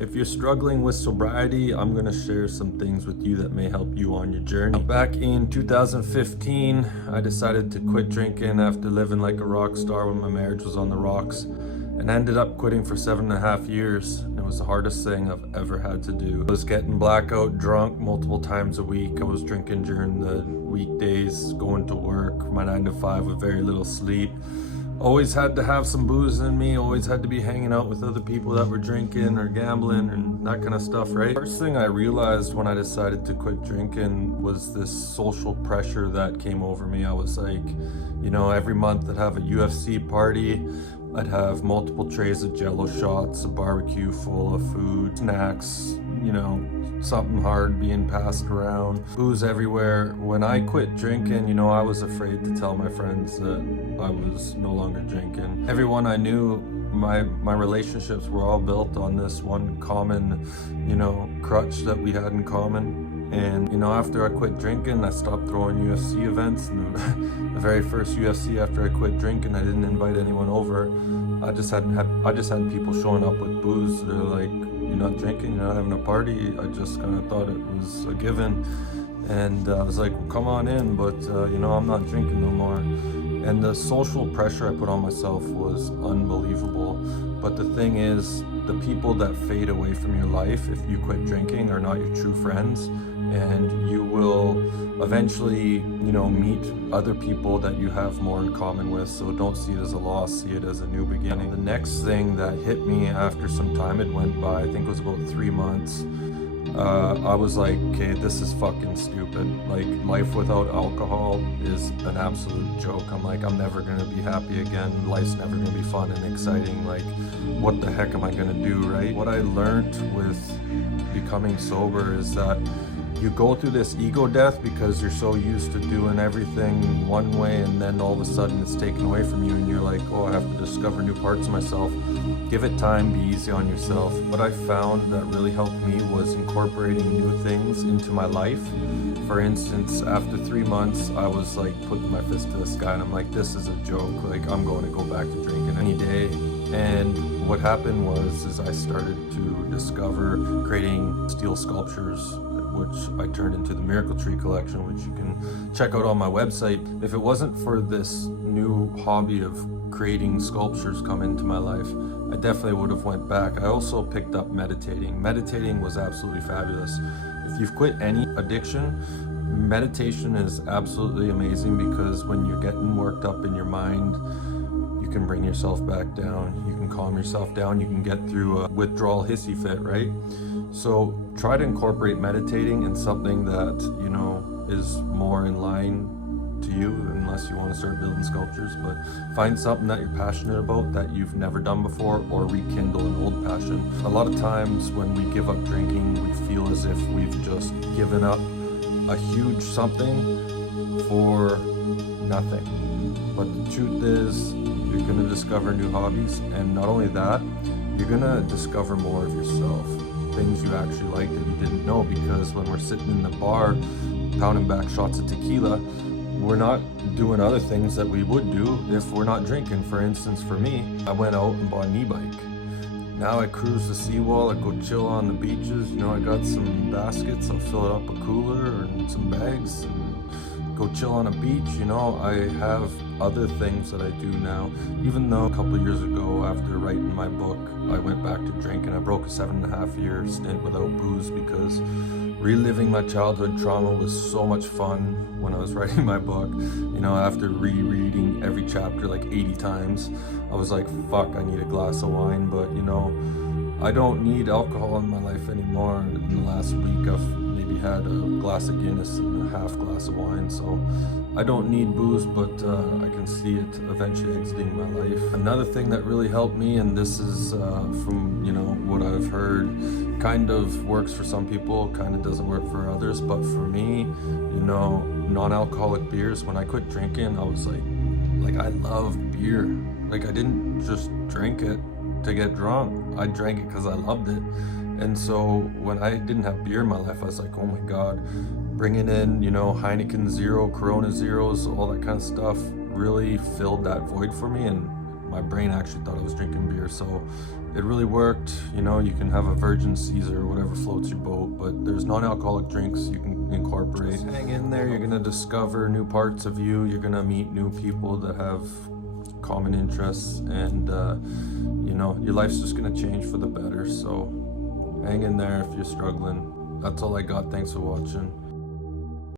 If you're struggling with sobriety, I'm going to share some things with you that may help you on your journey. Back in 2015, I decided to quit drinking after living like a rock star when my marriage was on the rocks, and ended up quitting for 7.5 years. It was the hardest thing I've ever had to do. I was getting blackout drunk multiple times a week. I was drinking during the weekdays, going to work, my 9 to 5 with very little sleep. Always had to have some booze in me, always had to be hanging out with other people that were drinking or gambling and that kind of stuff, right? First thing I realized when I decided to quit drinking was this social pressure that came over me. I was like, every month I'd have a UFC party, I'd have multiple trays of Jello shots, a barbecue full of food, snacks, something hard being passed around, booze everywhere. When I quit drinking, I was afraid to tell my friends that I was no longer drinking. Everyone I knew, my relationships were all built on this one common, crutch that we had in common. And after I quit drinking, I stopped throwing UFC events. And the very first UFC after I quit drinking, I didn't invite anyone over. I just had people showing up with booze. They're like, "You're not drinking, you're not having a party." I just kind of thought it was a given, and I was like, "Well, come on in," but I'm not drinking no more. And the social pressure I put on myself was unbelievable. But the thing is, the people that fade away from your life if you quit drinking are not your true friends, and you will eventually, meet other people that you have more in common with. So don't see it as a loss, see it as a new beginning. The next thing that hit me after some time, it went by, I think it was about 3 months, I was like, okay, this is fucking stupid. Like, life without alcohol is an absolute joke. I'm like, I'm never gonna be happy again. Life's never gonna be fun and exciting. Like, what the heck am I gonna do, right? What I learned with becoming sober is that you go through this ego death because you're so used to doing everything one way, and then all of a sudden it's taken away from you and you're like, oh, I have to discover new parts of myself. Give it time, be easy on yourself. What I found that really helped me was incorporating new things into my life. For instance, after 3 months, I was like putting my fist to the sky and I'm like, this is a joke. Like, I'm going to go back to drinking any day. And what happened was I started to discover creating steel sculptures, which I turned into the Miracle Tree collection, which you can check out on my website. If it wasn't for this new hobby of creating sculptures come into my life, I definitely would have went back. I also picked up meditating. Meditating was absolutely fabulous. If you've quit any addiction, meditation is absolutely amazing, because when you're getting worked up in your mind, you can bring yourself back down. You can calm yourself down. You can get through a withdrawal hissy fit, right? So try to incorporate meditating in something that, is more in line to you, unless you want to start building sculptures. But find something that you're passionate about that you've never done before, or rekindle an old passion. A lot of times when we give up drinking, we feel as if we've just given up a huge something for nothing. But the truth is, you're going to discover new hobbies, and not only that, you're going to discover more of yourself, things you actually like that you didn't know. Because when we're sitting in the bar pounding back shots of tequila, we're not doing other things that we would do if we're not drinking. For instance, for me, I went out and bought an e-bike. Now I cruise the seawall, I go chill on the beaches. I got some baskets, I'll fill it up a cooler and some bags and go chill on a beach. I have other things that I do now. Even though a couple of years ago, after writing my book, I went back to drinking. I broke a 7.5-year stint without booze, because reliving my childhood trauma was so much fun when I was writing my book. After rereading every chapter like 80 times, I was like, fuck, I need a glass of wine. But I don't need alcohol in my life anymore. In the last week, I've maybe had a glass of Guinness and a half glass of wine, so I don't need booze, but I can see it eventually exiting my life. Another thing that really helped me, and this is from what I've heard, kind of works for some people, kind of doesn't work for others, but for me, non-alcoholic beers. When I quit drinking, I was like I love beer. Like, I didn't just drink it to get drunk. I drank it because I loved it. And so when I didn't have beer in my life, I was like, oh my God, bringing in, Heineken Zero, Corona Zeros, all that kind of stuff really filled that void for me. And my brain actually thought I was drinking beer. So it really worked. You know, you can have a virgin Caesar or whatever floats your boat, but there's non-alcoholic drinks you can incorporate. Just hang in there. You're gonna discover new parts of you. You're gonna meet new people that have common interests, and you know, your life's just gonna change for the better. So hang in there if you're struggling. That's all I got. Thanks for watching.